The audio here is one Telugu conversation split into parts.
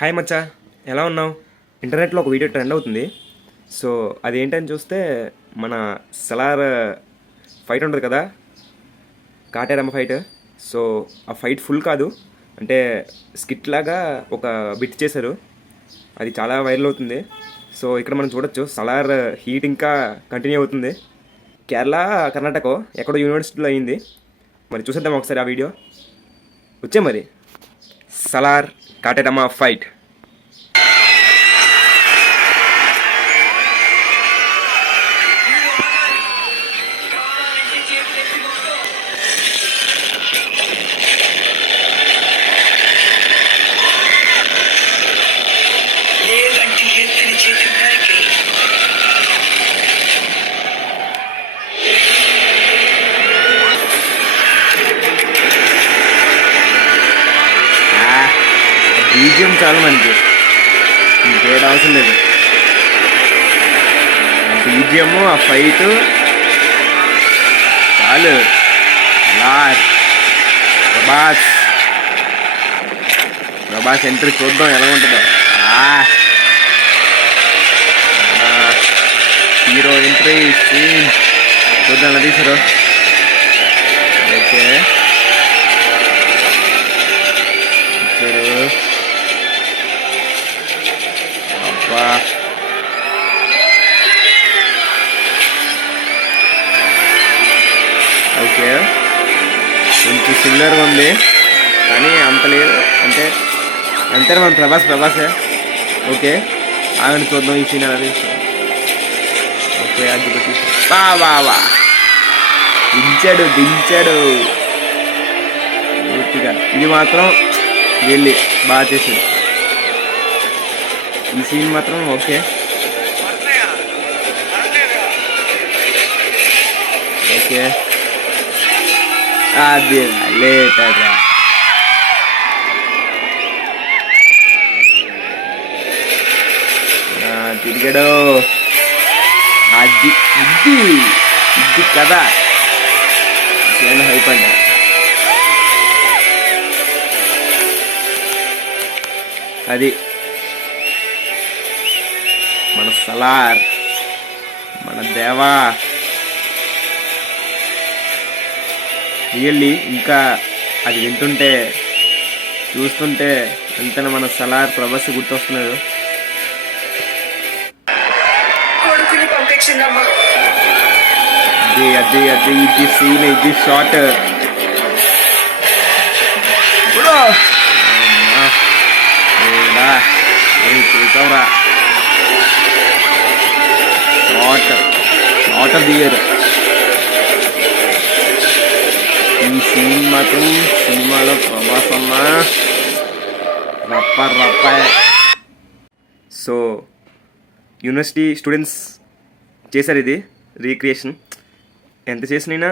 హాయ్ మచ్చా, ఎలా ఉన్నావు? ఇంటర్నెట్లో ఒక వీడియో ట్రెండ్ అవుతుంది. సో అది ఏంటని చూస్తే మన సలార్ ఫైట్ ఉంటుంది కదా, కాటేరమ్మ ఫైట్. సో ఆ ఫైట్ ఫుల్ కాదు, అంటే స్కిట్ లాగా ఒక బిట్ చేశారు. అది చాలా వైరల్ అవుతుంది. సో ఇక్కడ మనం చూడొచ్చు సలార్ హీట్ ఇంకా కంటిన్యూ అవుతుంది. కేరళ, కర్ణాటక ఎక్కడో యూనివర్సిటీలో అయింది. మరి చూసేద్దాం ఒకసారి ఆ వీడియో. వచ్చే మరి సలార్ కాటేరమ్మ ఫైట్. బీజియం చాలు మనకి, ఇంకేం అవసరం లేదు. బీజియం, ఆ ఫైట్ చాలు. లాస్ట్ ప్రభాస్ ఎంట్రీ చూద్దాం ఎలా ఉంటుందో. హీరో ఎంట్రీ సీన్ చూద్దాం ఎలా తీసారు. ఓకే అబ్బా, ఓకే కొంచెం సిమిలర్గా ఉంది కానీ అంత లేదు. అంటే అంతే మన ప్రభాసే. ఓకే ఆగండి చూద్దాం ఈ సీన్ అనేది. ఓకే అది బా దించాడు పూర్తిగా. ఇది మాత్రం వెళ్ళి బాగా చేశాడు. ఈ సీన్ మాత్రం ఓకే. ఓకే అది లేట్ అదా. తిరిగాడు. అది ఇది కదా చాలా హైప్ అంట. అది మన సలార్, మన దేవా. రియల్లీ ఇంకా అది వింటుంటే చూస్తుంటే ఎంతైనా మన సలార్ ప్రభాస్ గుర్తొస్తున్నారు. అది ఇది సీన్, ఇది షార్ట్ చూసావురా. షార్ట్ ఆఫ్ ది ఇయర్ ఈ సీన్ మాత్రం. సినిమాలో ప్రభాస్ అన్న రప్ప. సో యూనివర్సిటీ స్టూడెంట్స్ చేశారు ఇది రీక్రియేషన్. ఎంత చేసినా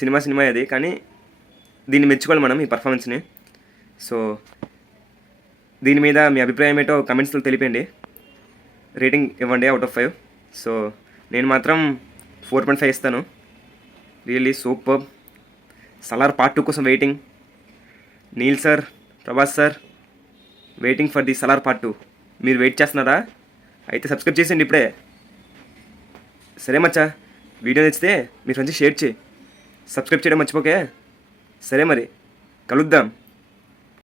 సినిమా అది, కానీ దీన్ని మెచ్చుకోవాలి మనం, ఈ పర్ఫార్మెన్స్ని. సో దీని మీద మీ అభిప్రాయం ఏంటో కమెంట్స్లో తెలిపండి. రేటింగ్ ఇవ్వండి అవుట్ ఆఫ్ 5. సో నేను మాత్రం 4.5 ఇస్తాను. Really super. సలార్ పార్ట్ 2 కోసం waiting. Neel sir, Prabhas sir, waiting for the Salaar part 2. మీరు వెయిట్ చేస్తున్నారా? అయితే సబ్స్క్రైబ్ చేసేయండి ఇప్పుడే. సరే మచ్చా, వీడియో నచ్చితే మీ ఫ్రెండ్స్కి షేర్ చేయి. సబ్స్క్రైబ్ చేయడం మర్చిపోకే. సరే మరి కలుద్దాం.